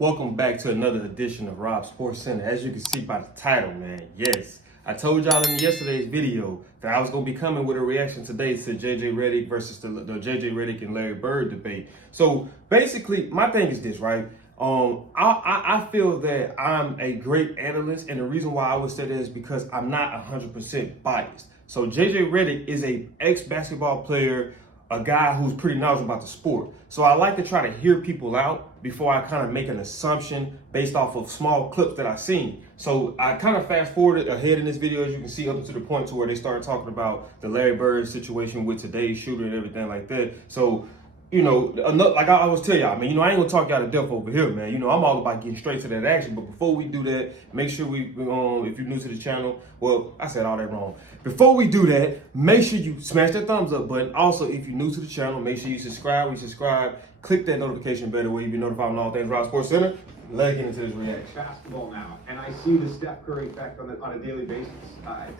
Welcome back to another edition of Rob Sports Center. As you can see by the title, man, yes, I told y'all in yesterday's video that I was going to be coming with a reaction today to JJ Redick versus the JJ Redick and Larry Bird debate. So basically, my thing is this, right? I feel that I'm a great analyst, and the reason why I would say that is because I'm not 100% biased. So JJ Redick is a ex-basketball player, a guy who's pretty knowledgeable about the sport. So I like to try to hear people out before I kind of make an assumption based off of small clips that I've seen. So I kind of fast forwarded ahead in this video, as you can see, up to the point to where they started talking about the Larry Bird situation with today's shooter and everything like that. So, you know, like I always tell y'all, man, I ain't gonna talk y'all to death over here, man. I'm all about getting straight to that action. But before we do that, make sure if you're new to the channel, well, I said all that wrong. Before we do that, make sure you smash that thumbs up button. Also, if you're new to the channel, make sure you subscribe. Click that notification bell where you be notified on all things Rob Sports Center. Let's get into this reaction. Basketball now, and I see the Steph Curry effect on a daily basis.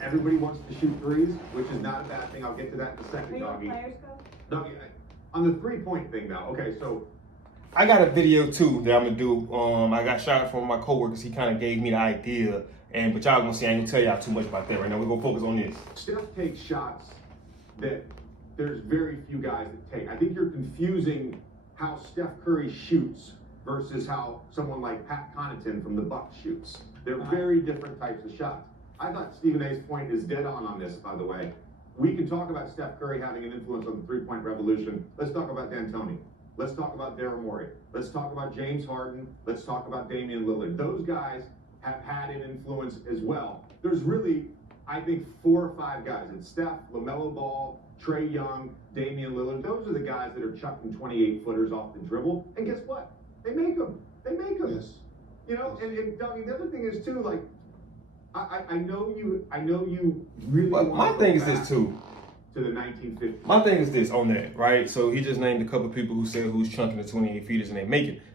Everybody wants to shoot threes, which is not a bad thing. I'll get to that in a second, Doggy. Doggy, on the three-point thing now. Okay, so I got a video too that I'm gonna do. I got shot from my coworkers. He kind of gave me the idea, but y'all gonna see. I ain't gonna tell y'all too much about that right now. We're gonna focus on this. Steph takes shots that there's very few guys that take. I think you're confusing how Steph Curry shoots versus how someone like Pat Connaughton from the Bucks shoots. They're very different types of shots. I thought Stephen A's point is dead on this, by the way. We can talk about Steph Curry having an influence on the three-point revolution. Let's talk about D'Antoni. Let's talk about Daryl Morey. Let's talk about James Harden. Let's talk about Damian Lillard. Those guys have had an influence as well. There's really, I think, 4 or 5 guys. It's Steph, LaMelo Ball, Trae Young, Damian Lillard. Those are the guys that are chucking 28-footers off the dribble. And guess what? They make them. They make them. Yes. And Doug, the other thing is too, like, I know you really. But my thing is this too. To the 1950s. My thing is this on that, right? So he just named a couple of people who said who's chunking the 28 feeters and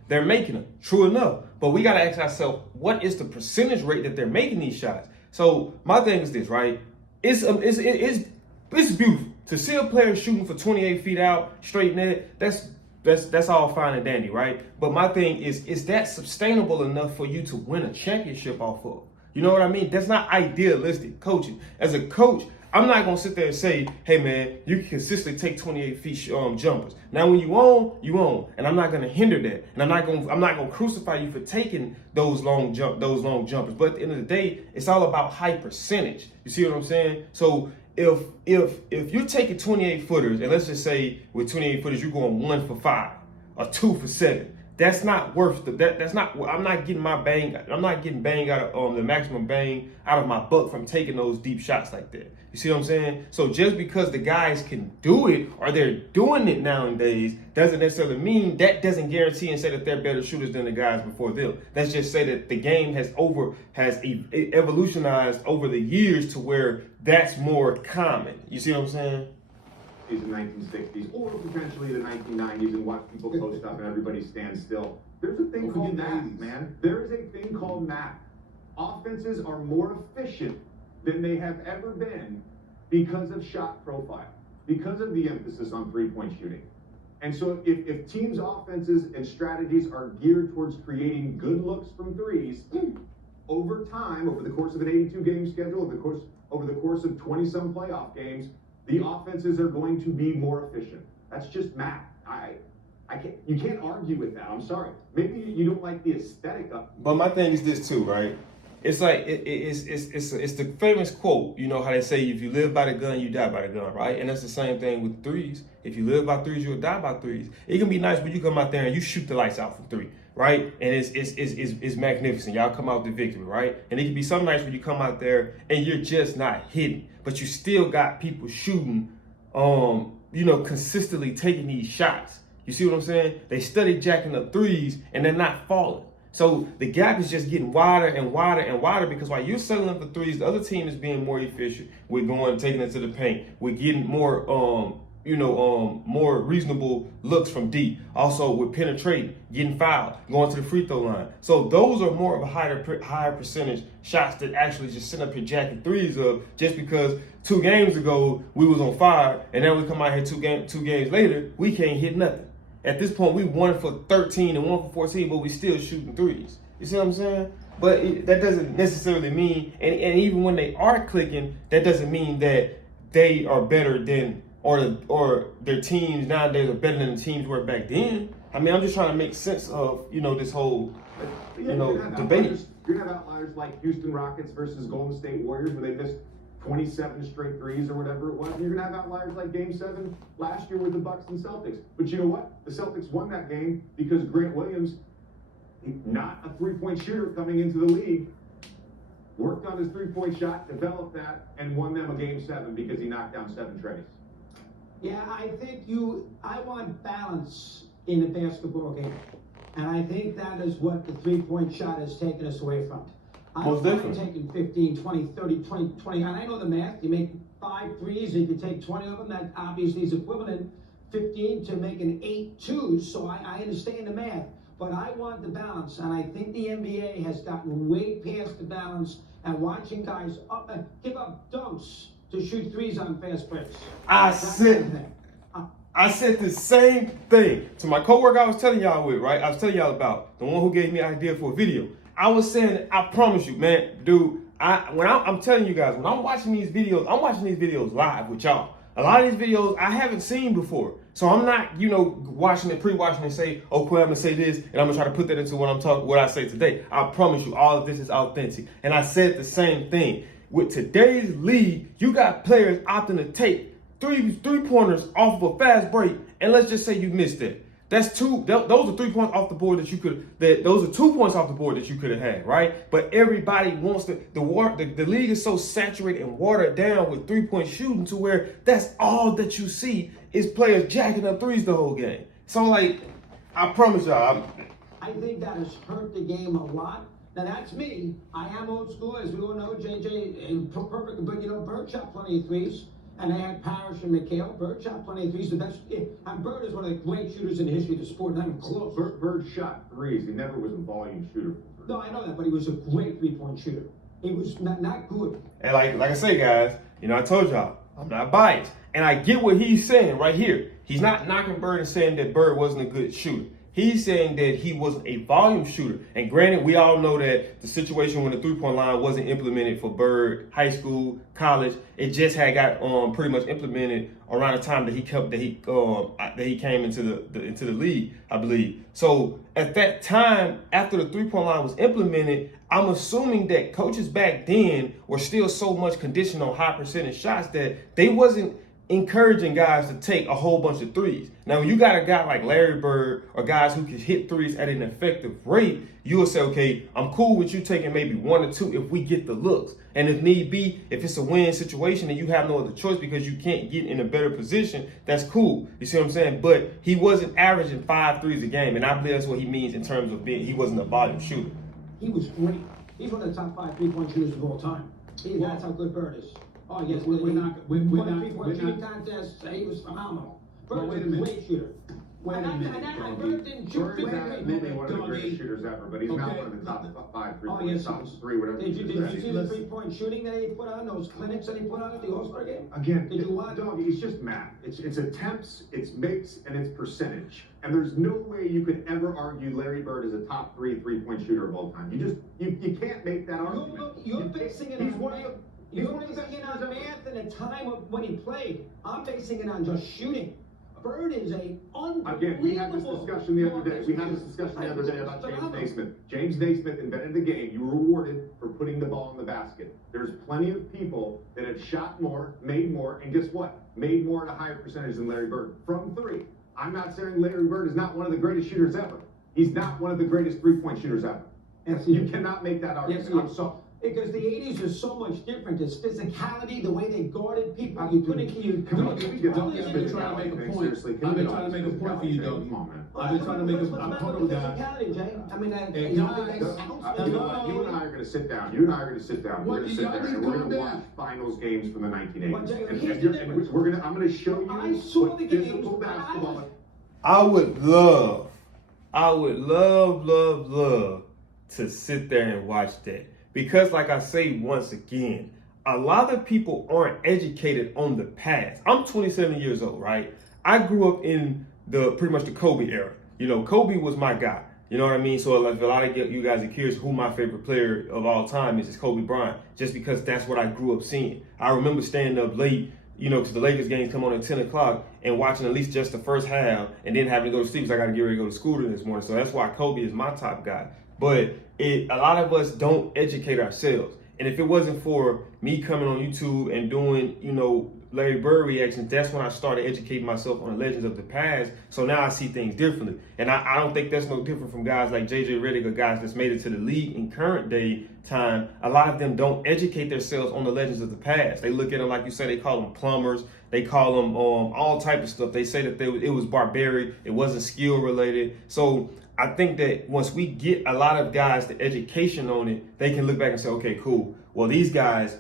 they're making them. True enough. But we gotta ask ourselves, what is the percentage rate that they're making these shots? So my thing is this, right? It's beautiful to see a player shooting for 28 feet out straight net. That's all fine and dandy, right? But my thing is that sustainable enough for you to win a championship off of? You know what I mean? That's not idealistic coaching. As a coach, I'm not gonna sit there and say, "Hey man, you can consistently take 28 feet jumpers." Now, when you own, and I'm not gonna hinder that, and I'm not gonna crucify you for taking those long jumpers. But at the end of the day, it's all about high percentage. You see what I'm saying? So if you're taking 28 footers, and let's just say with 28 footers you're going 1 for 5 or 2 for 7. That's not worth that's not. I'm not getting my bang. I'm not getting bang out of the maximum bang out of my buck from taking those deep shots like that. You see what I'm saying? So just because the guys can do it or they're doing it nowadays doesn't necessarily mean that doesn't guarantee and say that they're better shooters than the guys before them. Let's just say that the game has evolutionized over the years to where that's more common. You see what I'm saying? The 1960s, or potentially the 1990s, and watch people post up and everybody stands still. There's a thing called math, man. There is a thing called math. Offenses are more efficient than they have ever been because of shot profile, because of the emphasis on three-point shooting. And so if teams' offenses and strategies are geared towards creating good looks from threes, over time, over the course of an 82-game schedule, over the course of 20-some playoff games, the offenses are going to be more efficient. That's just math. You can't argue with that. I'm sorry. Maybe you don't like the aesthetic of it. But my thing is this too, right? It's like it's the famous quote. You know how they say, if you live by the gun, you die by the gun, right? And that's the same thing with threes. If you live by threes, you'll die by threes. It can be nice when you come out there and you shoot the lights out from 3, right? And it's magnificent. Y'all come out with the victory, right? And it can be some nights when you come out there and you're just not hitting, but you still got people shooting, consistently taking these shots. You see what I'm saying? They study jacking up threes and they're not falling. So the gap is just getting wider and wider and wider because while you're settling for threes, the other team is being more efficient. We're taking it to the paint. We're getting more, more reasonable looks from deep. Also, we're penetrating, getting fouled, going to the free throw line. So those are more of a higher percentage shots that actually just sitting up here jacking threes up just because 2 games ago we was on fire and now we come out here two games later, we can't hit nothing. At this point, we 1 for 13 and 1 for 14, but we still shooting threes. You see what I'm saying? But that doesn't necessarily mean, and even when they are clicking, that doesn't mean that they are better than, or their teams nowadays are better than the teams were back then. I mean, I'm just trying to make sense of, this whole, debate. You're gonna have outliers like Houston Rockets versus Golden State Warriors, where they missed 27 straight threes or whatever it was. You're gonna have outliers like Game 7 last year with the Bucks and Celtics. But you know what? The Celtics won that game because Grant Williams, not a three-point shooter coming into the league, worked on his three-point shot, developed that, and won them a Game 7 because he knocked down 7 treys. Yeah, I want balance in a basketball game. And I think that is what the three-point shot has taken us away from. I'm taking 15, 20, 30, 20, and I know the math. You make 5 threes, and if you take 20 of them, that obviously is equivalent 15 to making 8 twos, so I understand the math. But I want the balance, and I think the NBA has gotten way past the balance and watching guys give up dunks to shoot threes on fast breaks. I said the same thing to my coworker I was telling y'all with, right? I was telling y'all about the one who gave me an idea for a video. I was saying, I promise you, man, dude, I'm telling you guys, when I'm watching these videos live with y'all. A lot of these videos I haven't seen before. So I'm not, watching it, pre-watching and say, okay, I'm gonna say this, and I'm gonna try to put that into what I say today. I promise you, all of this is authentic. And I said the same thing. With today's league, you got players opting to take three-pointers off of a fast break, and let's just say you missed it. That's those are 3 points off the board those are 2 points off the board that you could have had, right? But everybody wants the league is so saturated and watered down with 3-point shooting to where that's all that you see is players jacking up threes the whole game. So I promise y'all. I think that has hurt the game a lot. Now that's me. I am old school, as we all know. JJ, perfect, but Bird shot plenty of threes. And they had Parrish and McHale. Bird shot plenty of threes. The best, and Bird is one of the great shooters in the history of the sport, not even close. Bird shot threes. He never was a volume shooter. No, I know that, but he was a great three-point shooter. He was not good. And like I say, guys, I told y'all, I'm not biased. And I get what he's saying right here. He's not knocking Bird and saying that Bird wasn't a good shooter. He's saying that he wasn't a volume shooter. And granted, we all know that the situation when the three-point line wasn't implemented for Bird, high school, college, it just had got pretty much implemented around the time that he came into the league, I believe. So at that time, after the three-point line was implemented, I'm assuming that coaches back then were still so much conditioned on high percentage shots that they wasn't encouraging guys to take a whole bunch of threes. Now, when you got a guy like Larry Bird or guys who can hit threes at an effective rate, you'll say, okay, I'm cool with you taking maybe 1 or 2 if we get the looks. And if need be, if it's a win situation and you have no other choice because you can't get in a better position, that's cool. You see what I'm saying? But he wasn't averaging 5 threes a game, and I believe that's what he means in terms of he wasn't a volume shooter. He was great. He's one of the top 5 three-point shooters of all time. That's how good Bird is. Oh yes, we're not shooting contests. He was phenomenal. Bird was a great shooter. Bird didn't shoot. Bird is absolutely one of the greatest shooters ever, but he's not one of the top 5 top 3, whatever. Did you see the three-point shooting that he put on, those clinics that he put on at the All-Star game? Again, did you watch? Dog, it's just math. It's attempts, it's makes, and it's percentage. And there's no way you could ever argue Larry Bird is a top 3 three-point shooter of all time. You can't make that argument. You're basing it on math. You're basing it on math and the time of when he played. I'm basing it on just shooting. Bird is a unbelievable. Again, we had this discussion the other day. About James Naismith. James Naismith invented the game. You were rewarded for putting the ball in the basket. There's plenty of people that have shot more, made more, and guess what? Made more at a higher percentage than Larry Bird from 3. I'm not saying Larry Bird is not one of the greatest shooters ever. He's not one of the greatest three-point shooters ever. You cannot make that argument. Yes, because the 80s is so much different. It's physicality, the way they guarded people. You couldn't. I've been trying to make a point. I've been trying to make a point for you, Doug. Come on, man. I've been trying to make a point, guys. Physicality, Jay. I mean, you and I are going to sit down. We're going to sit there and we're going to watch finals games from the 1980s. I'm going to show you what physical basketball. I would love to sit there and watch that. Because like I say once again, a lot of people aren't educated on the past. I'm 27 years old, right? I grew up in pretty much the Kobe era. You know, Kobe was my guy. You know what I mean? So if a lot of you guys are curious who my favorite player of all time is, it's Kobe Bryant, just because that's what I grew up seeing. I remember staying up late, you know, because the Lakers games come on at 10 o'clock and watching at least just the first half and then having to go to sleep because I got to get ready to go to school this morning. So that's why Kobe is my top guy. But a lot of us don't educate ourselves. And if it wasn't for me coming on YouTube and doing, you know, Larry Bird reactions, that's when I started educating myself on the legends of the past. So now I see things differently. And I don't think that's no different from guys like JJ Redick or guys that's made it to the league in current day time. A lot of them don't educate themselves on the legends of the past. They look at them, like you say, they call them plumbers. They call them all type of stuff. They say that it was barbaric. It wasn't skill related. So I think that once we get a lot of guys the education on it, they can look back and say, okay, cool. Well, these guys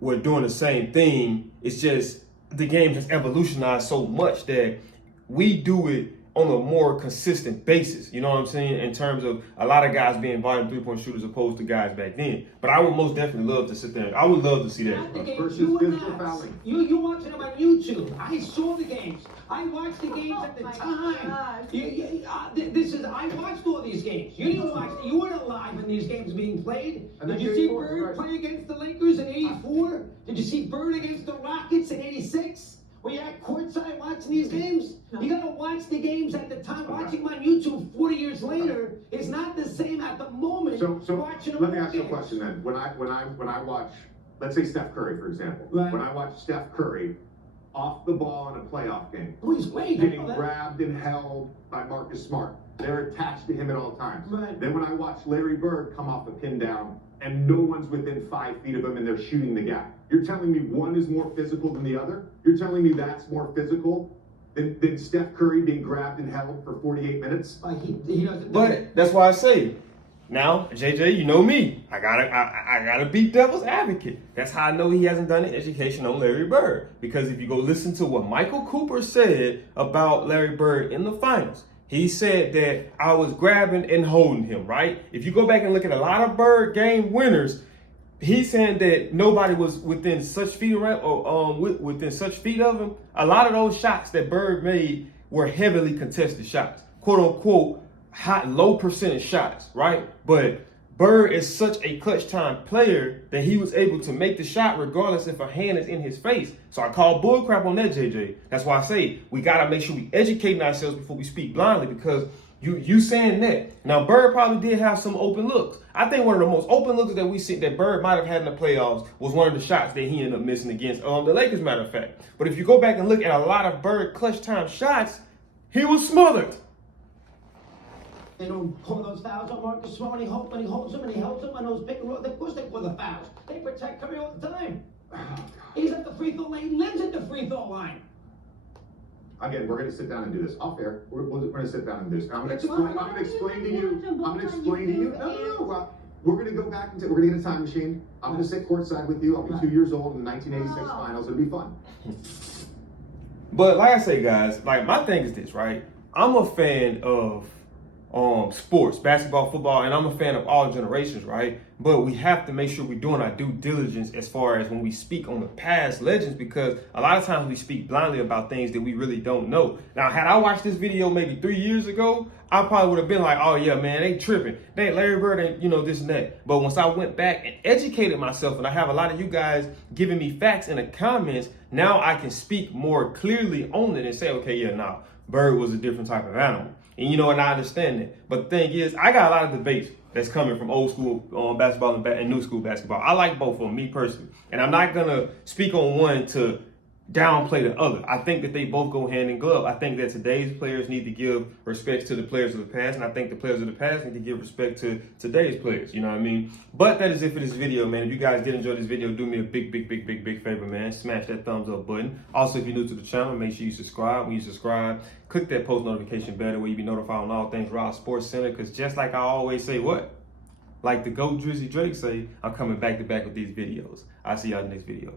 were doing the same thing. It's just the game has evolutionized so much that we do it on a more consistent basis. You know what I'm saying? In terms of a lot of guys being volume three-point shooters opposed to guys back then. But I would most definitely love to sit there. I would love to see that. Versus physical fouling. You watching them on YouTube. I saw the games. I watched the games at the time. I watched all these games. You didn't watch. You weren't alive when these games being played. Did you see Bird play against the Lakers in '84? Did you see Bird against the Rockets in '86? Were you at courtside watching these games? You gotta watch the games at the time. Watching them on YouTube 40 years later is not the same at the moment. So watching them let me all ask you a games. question then. When I watch, let's say Steph Curry, for example. Right. When I watch Steph Curry off the ball in a playoff game, Oh, he's great. getting grabbed and held by Marcus Smart. They're attached to him at all times. Right. Then when I watch Larry Bird come off a pin down and no one's within 5 feet of him and they're shooting the gap. You're telling me one is more physical than the other? You're telling me that's more physical than Steph Curry being grabbed and held for 48 minutes? He doesn't. But that's why I say, now, JJ, you know me. I gotta be devil's advocate. That's how I know he hasn't done an education on Larry Bird. Because if you go listen to what Michael Cooper said about Larry Bird in the finals, he said that I was grabbing and holding him, right? If you go back and look at a lot of Bird game winners, he's saying that nobody was within such feet around, or within such feet of him. A lot of those shots that Bird made were heavily contested shots, quote unquote, hot, low percentage shots, right? But Bird is such a clutch time player that he was able to make the shot regardless if a hand is in his face. So I call bullcrap on that, JJ. That's why I say we gotta make sure we educating ourselves before we speak blindly, because you saying that. Now Bird probably did have some open looks. I think one of the most open looks that we see that Bird might have had in the playoffs was one of the shots that he ended up missing against the Lakers, matter of fact. But if you go back and look at a lot of Bird clutch time shots, he was smothered. They don't call those fouls on Marcus Smart when he holds them and he helps them on those pick and roll. Of course they call the fouls. They protect Curry all the time. He's at the free throw line. He lives at the free throw line. Again, we're going to sit down and do this. Off air. We're going to sit down and do this. I'm going to explain to you. No. We're going to go back we're going to get a time machine. I'm going to sit courtside with you. I'll be 2 years old in the 1986 finals. It'll be fun. But like I say, guys, like my thing is this, right? I'm a fan of sports, basketball, football, and I'm a fan of all generations, right? But we have to make sure we're doing our due diligence as far as when we speak on the past legends, because a lot of times we speak blindly about things that we really don't know. Now, had I watched this video maybe 3 years ago, I probably would have been like, oh yeah, man, they tripping. They ain't Larry Bird ain't, this and that. But once I went back and educated myself, and I have a lot of you guys giving me facts in the comments, now I can speak more clearly on it and say, okay, yeah, nah, Bird was a different type of animal. And and I understand that. But the thing is, I got a lot of debates that's coming from old school basketball and new school basketball. I like both of them, me personally. And I'm not going to speak on one to downplay the other. I think that they both go hand in glove. I think that today's players need to give respect to the players of the past, and I think the players of the past need to give respect to today's players. You know what I mean? But that is it for this video, man. If you guys did enjoy this video, do me a big favor, man. Smash that thumbs up button. Also, if you're new to the channel, make sure you subscribe. When you subscribe, click that post notification bell where you be notified on all things Raw Sports Center. Because just like I always say, like the GOAT Drizzy Drake say, I'm coming back to back with these videos. I'll see y'all in the next video.